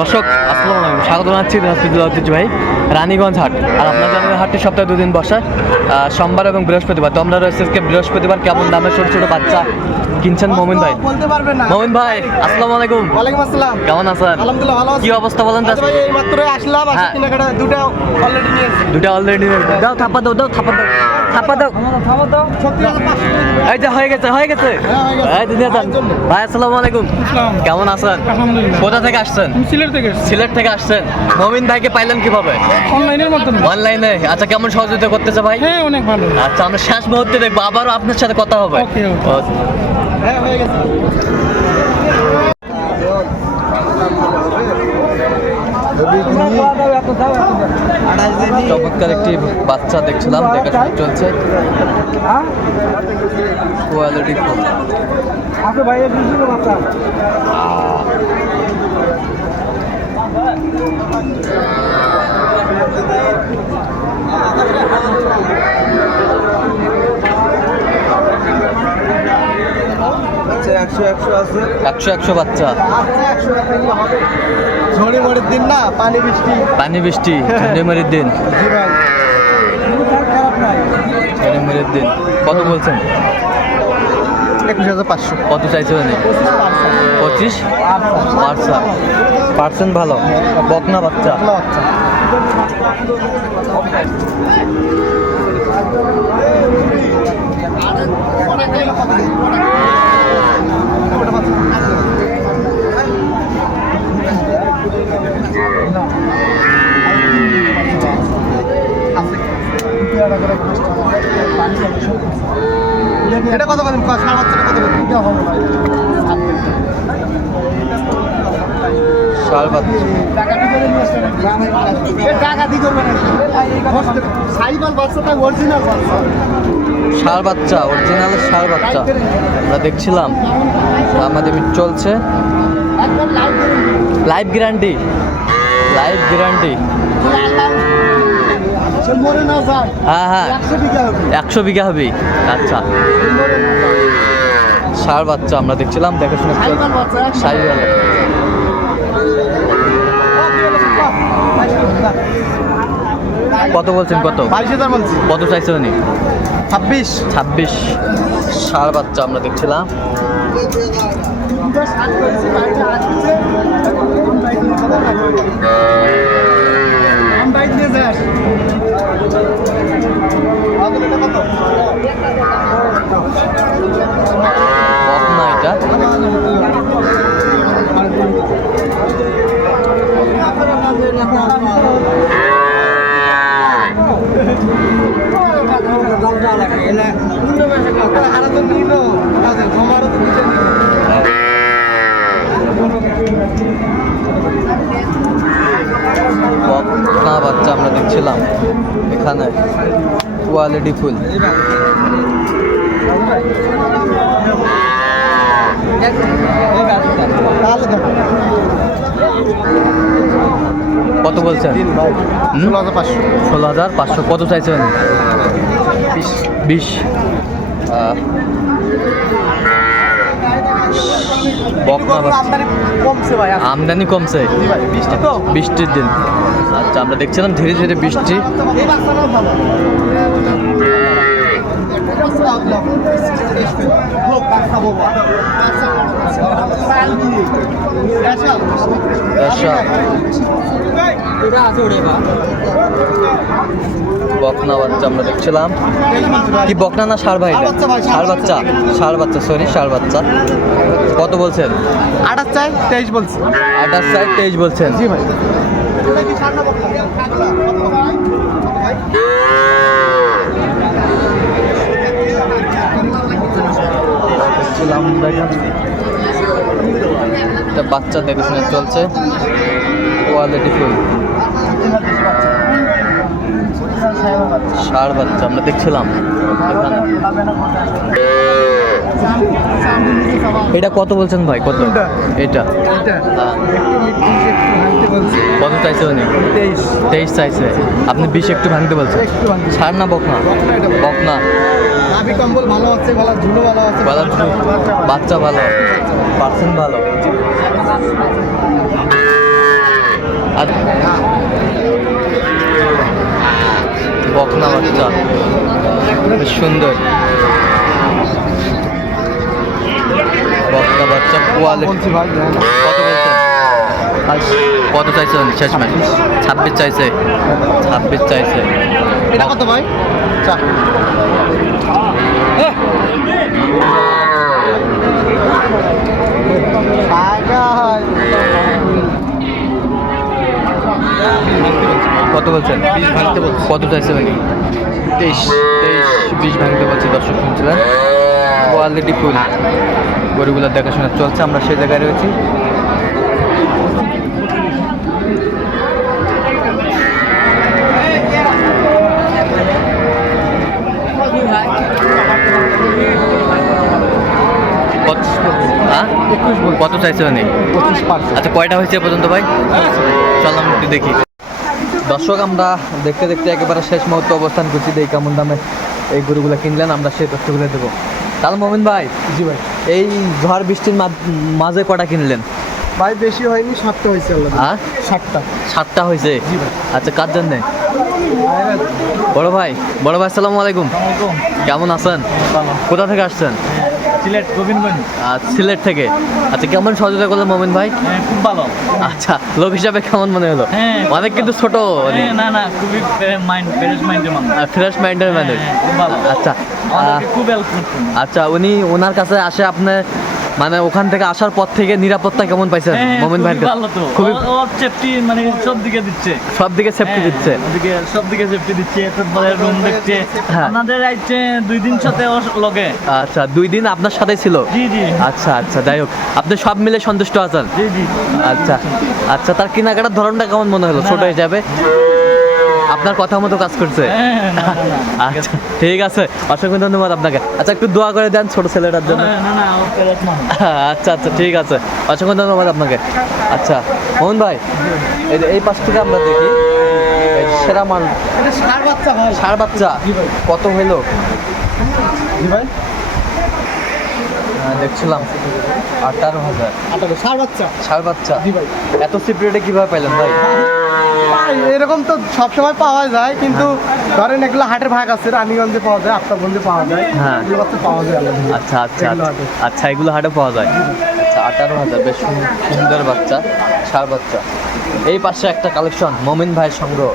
দর্শক আসসালামু আলাইকুম। স্বাগত জানাচ্ছি দিনাজপুর ভাই রানীগঞ্জ হাট। আর আপনার জানেন হাটটি সপ্তাহে দুদিন বসে সোমবার এবং বৃহস্পতিবার। তো আমরা রয়েছে আজকে বৃহস্পতিবার। কেমন দামে ছোট ছোট বাচ্চা কিনছেন মোমিন ভাই? বলতে পারবেন না। মোমিন ভাই আসসালামু আলাইকুম। ওয়ালাইকুম আসসালাম। কেমন আছেন? আলহামদুলিল্লাহ ভালো আছি। কি অবস্থা বলেন তো? আচ্ছা ভাই এই মাত্র আসলাম আসি হ্যাঁ। কেনাকাটা দুটো অলরেডি নিয়েছি। দুটা অলরেডি দাও থাপ্পা দাও দাও থাপ্পা দাও। দাও। এই যে হয়ে গেছে হয়ে গেছে। গেছে। এই দুনিয়া যান। ভাই আসসালামু আলাইকুম। কেমন আছেন? কোথা থেকে আসছেন? সিলেট থেকে সিলেট থেকে আসছেন। মমিন ভাইকে পাইলেন কীভাবে? অনলাইনের মাধ্যমে। অনলাইনে আচ্ছা কেমন সহযোগিতা করতেছে ভাই? হ্যাঁ অনেক ভালো। আচ্ছা আমরা শেষ মুহূর্তে দেখব। আবারও আপনার সাথে কথা হবে। হ্যাঁ হয়ে গেছে। চমৎকার একটি বাচ্চা দেখছিলাম দেখাশোনা চলছে। কোয়ালিটি আচ্ছা একশো একশো আছে। একশো একশো বাচ্চা। আচ্ছা একশো টাকা নিলে হবে ঝড়ে দিন না? পানি বৃষ্টি। পানি বৃষ্টি ঝন্ডেমারির দিন। জি ভাই। খারাপ নাই ঝন্ডেমারির দিন। কত বলছেন? একুশ হাজার পাঁচশো। কত চাইছে মানে পঁচিশ? পার্সা পার্সেন্ট ভালো। বকনা বাচ্চা। আচ্ছা এটা কত বলেন সাড়ে বাচ্চাটা কত বলেন ষাড় বাচ্চা অরিজিনাল বাচ্চা। বাচ্চা অরিজিনাল ষাড় বাচ্চা আমরা দেখছিলাম। আমাদের চলছে। Live live guarantee live guarantee হ্যাঁ হ্যাঁ। একশো বিঘা হবে। আচ্ছা। ষাড় বাচ্চা আমরা দেখছিলাম দেখাশোনা সাইবার কত বলছেন কত? কত চাইছে উনি? ছাব্বিশ। ছাব্বিশ। ষাড় বাচ্চা আমরা দেখছিলাম। যাস বকনা এটা বকনা বাচ্চা এখানে কোয়ালিটি ফুল। কত বলছেন? ষোলো হাজার পাঁচশো। কত চাইছেন? বিশ। আমদানি কমছে ভাই আমদানি কমছে। ভাই বৃষ্টি তো। বৃষ্টির দিন। আমরা দেখছিলাম ধীরে ধীরে বৃষ্টি। বকনা বাচ্চা আমরা দেখছিলাম। কি বকনা না ষাড় ভাই ষাঁড় বাচ্চা। ষাড় বাচ্চা সরি ষাড় বাচ্চা। কত বলছেন? আঠাশ চাই তেইশ বলছেন আঠাশ সাইড তেইশ বলছেন। জি ভাই। একটা বাচ্চা দেখে শুনে চলছে। কোয়ালিটি ফুল ষাড় বাচ্চা আমরা দেখছিলাম। এখানে। এটা কত বলছেন ভাই? কত? এটা? কত চাইছে উনি? তেইশ। চাইছে। আপনি বিশ একটু ভাঙতে বলছেন। ছাড় না বকনা? বকনা বাচ্চা ভালো পার্সেন্ট ভালো। বকনা বাচ্চা। সুন্দর। বাচ্চা? কোয়ালিটি কত বলছেন? কত চাইছেন শেষ ম্যাচ? ছাব্বিশ। চাইছে। ছাব্বিশ চাইছে। এটা কত ভাই? কত বলছেন? কত চাইছে নাকি তেইশ। তেইশ। বিশ ভাঙতে বলছে দর্শক শুনছিলেন। কোয়ালিটি ফুল গরুগুলোর দেখাশোনা চলছে আমরা সেই জায়গায় রয়েছি। কত চাইছে মানে আচ্ছা কয়টা হয়েছে পর্যন্ত ভাই? চল আমরা একটু দেখি। দর্শক আমরা দেখতে দেখতে একেবারে শেষ মুহূর্তে অবস্থান করছি। দেখি কেমন দামে এই গরুগুলো কিনলেন আমরা সেই তথ্যগুলো দেবো। তাহলে মোমিন ভাই জি ভাই। এই ঝড় বৃষ্টির মাঝ- কটা কিনলেন? ভাই বেশি হয়নি সাতটা হয়েছে হ্যাঁ? সাতটা। সাতটা হয়েছে? আচ্ছা কার জন্যে? বড় ভাই বড় ভাই আসসালামু আলাইকুম। কেমন আছেন? কোথা থেকে আসছেন? সিলেট গোবিন্দগঞ্জ। সিলেট থেকে। আচ্ছা কেমন সহযোগিতা করলেন মোমিন ভাই? হ্যাঁ, খুব ভালো। আচ্ছা লোক হিসাবে কেমন মনে হলো? হ্যাঁ। অনেক কিন্তু ছোট হ্যাঁ, না না খুবই মাইন্ড ফ্রেশ মাইন্ডের মানুষ। ফ্রেশ মাইন্ডের মানুষ। খুব ভালো। আচ্ছা খুব আচ্ছা উনি ওনার কাছে আসে আপনি মানে ওখান থেকে আসার পর থেকে নিরাপত্তা কেমন পাইছেন হ্যাঁ, মোমিন ভাইয়ের খুবই ভালো তো। খুবই সেফটি মানে সব দিকে দিচ্ছে। সব দিকে সেফটি হ্যাঁ, দিচ্ছে। সব দিকে সেফটি দিচ্ছে তারপরে রুম দেখছে। হ্যাঁ। আপনাদের আইছে দুই দিন সাথে লগে। আচ্ছা দুই দিন আপনার সাথেই ছিল? জি জি। আচ্ছা আচ্ছা যাই হোক। আপনি সব মিলে সন্তুষ্ট আছেন? জি জি। আচ্ছা আচ্ছা তার কেনাকাটার ধরনটা কেমন মনে হলো? ছোট হিসাবে? আপনার কথা মতো কাজ করছে। হ্যাঁ, না। আচ্ছা ঠিক আছে অসংখ্য ধন্যবাদ আপনাকে। আচ্ছা একটু দোয়া করে দেন ছোট ছেলেটার জন্য। হ্যাঁ, আচ্ছা আচ্ছা ঠিক আছে। অসংখ্য ধন্যবাদ আপনাকে। আচ্ছা মোহন ভাই এই যে এই পাশ থেকে আমরা দেখি। এই সেরা মাল সার বাচ্চা কত হইল? ভাই। দেখছিলাম। আঠারো হাজার। সার বাচ্চা। ষাড় বাচ্চা। এত সিপ্রেটে কীভাবে পাইলেন ভাই? ভাই, এরকম তো সবসময় পাওয়া যায় কিন্তু ধরেন এগুলো হাটের ভাগ আছে রানীগঞ্জে পাওয়া যায় আফতাবগঞ্জে পাওয়া যায় হ্যাঁ। পাওয়া যায় আচ্ছা আচ্ছা আচ্ছা। আচ্ছা এগুলো হাটে পাওয়া যায়? আচ্ছা আঠারো হাজার বেশ সুন- সুন্দর বাচ্চা সার বাচ্চা। এই পাশে একটা কালেকশন মমিন ভাইয়ের সংগ্রহ।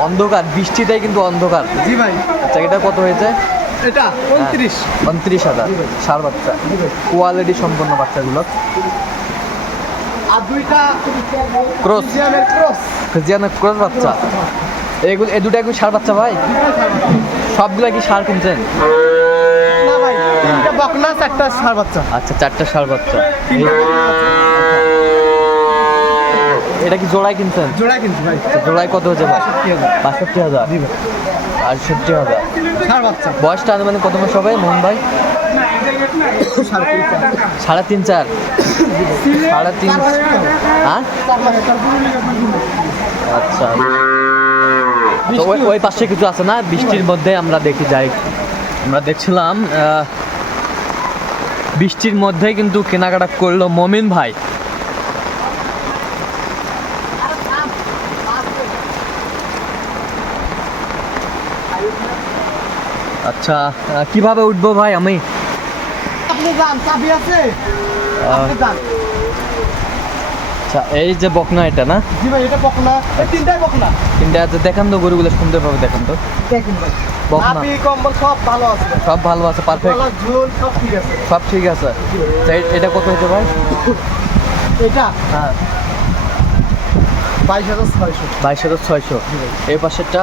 অন্ধকার বৃষ্টিটাই কিন্তু অন্ধকার। জি ভাই। আচ্ছা এটা কত হয়েছে? এটা উনত্রিশ। উনত্রিশ হাজার ষাড় বাচ্চা। কোয়ালিটি সম্পন্ন বাচ্চাগুলো। আর দুইটা ক্রস ক্রস ফ্রিজিয়ানের ক্রস বাচ্চা। এগুলো দুটো বাচ্চা ভাই? সবগুলো কি সার কিনছেন? না ভাই তিনটা বকনা চারটা সার বাচ্চা। আচ্ছা চারটা ষাড় বাচ্চা। এটা কি জোড়ায় কিনছেন? ভাই। আচ্ছা, জোড়ায় কত হচ্ছে বাষট্টি হাজার। হাজার। আটষট্টি সার বাচ্চা। বয়সটা আনুমানিক কত মাস হবে মোহন ভাই? সাড়ে তিন চার। সাড়ে তিন? হ্যাঁ। আচ্ছা তো ওই ওই পাশে কিছু আছে না বৃষ্টির মধ্যে আমরা দেখি যাই আমরা দেখছিলাম বৃষ্টির মধ্যে কিন্তু কেনাকাটা করল মমিন ভাই আচ্ছা কীভাবে উঠবো ভাই আমি আপনি যান চাবি আছে? আপনি যান। আচ্ছা এই যে বকনা এটা না? জি ভাই এটা বকনা। এই তিনটাই বকনা। তিনটা আছে দেখান তো গরুগুলো সুন্দরভাবে দেখান তো। দেখুন ভাই। বকনা। নাভি কম্বল সব ভালো আছে। সব ভালো আছে পারফেক্ট সব ঠিক আছে। সব ঠিক আছে। আচ্ছা, এটা কত হয়েছে ভাই? এটা? হ্যাঁ। বাইশ হাজার ছয়শো। বাইশ হাজার ছয়শো। এই পাশেরটা?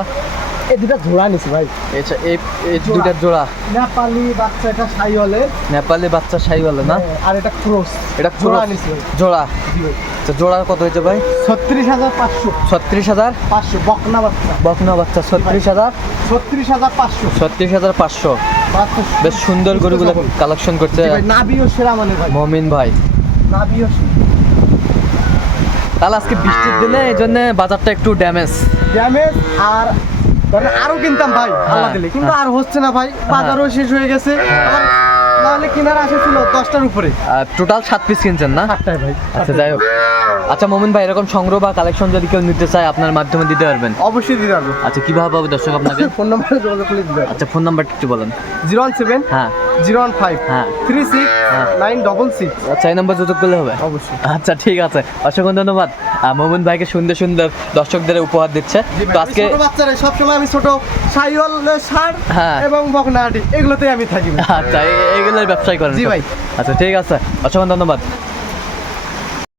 এই দুটা জোড়া নিছি ভাই। আচ্ছা এই এই দুইটার জোড়া। নেপালি বাচ্চা এটা সাইওয়ালের নেপালি বাচ্চা শাহিওয়ালা না? আর এটা ক্রোস। এটা জোড়া। নিছি জোড়া। আচ্ছা জোড়া কত হয়েছে ভাই? ছত্রিশ হাজার পাঁচশো। ছত্রিশ হাজার? পাঁচশো বকনা বাচ্চা। বকনা বাচ্চা ছত্রিশ হাজার? ছত্রিশ হাজার পাঁচশো। ছত্রিশ হাজার পাঁচশো। বেশ সুন্দর গরুগুলো কালেকশন করছে নাভিও সেরা মানে ভাই। মমিন ভাই। নাভিও তাহলে আজকে বৃষ্টির দিনে এই জন্য বাজারটা একটু ড্যামেজ। ড্যামেজ আর ধরেন আরও কিনতাম ভাই আল্লাহ দিলে। কিন্তু আর হচ্ছে না ভাই বাজারও শেষ হয়ে গেছে। তাহলে কিনার আশা ছিল দশটার উপরে। টোটাল সাত পিস কিনছেন না? সাতটায় ভাই আচ্ছা যাই হোক। আচ্ছা মোমিন ভাই এরকম সংগ্রহ বা কালেকশন যদি কেউ নিতে চায় আপনার মাধ্যমে দিতে পারবেন? অবশ্যই দিতে পারব। আচ্ছা কীভাবে পাবো দর্শক আপনাকে? ফোন নাম্বারে যোগাযোগ করে দিতে আচ্ছা ফোন নাম্বারটা একটু বলেন। জিরো ওয়ান সেভেন হ্যাঁ। জিরো ওয়ান ফাইভ হ্যাঁ। থ্রি সিক্স হ্যাঁ। নাইন ডবল সিক্স আচ্ছা এই নম্বর যোগাযোগ করলে হবে অবশ্যই আচ্ছা ঠিক আছে অসংখ্য ধন্যবাদ মোমিন ভাইকে সুন্দর সুন্দর দর্শকদের উপহার দিচ্ছে তো আজকে ছোট বাচ্চারা সবসময় আমি ছোট সাইওয়াল সার হ্যাঁ। এবং বকনাহাটি এগুলোতেই আমি থাকি। আচ্ছা এগুলোর ব্যবসায় করেন জি ভাই। আচ্ছা ঠিক আছে অসংখ্য ধন্যবাদ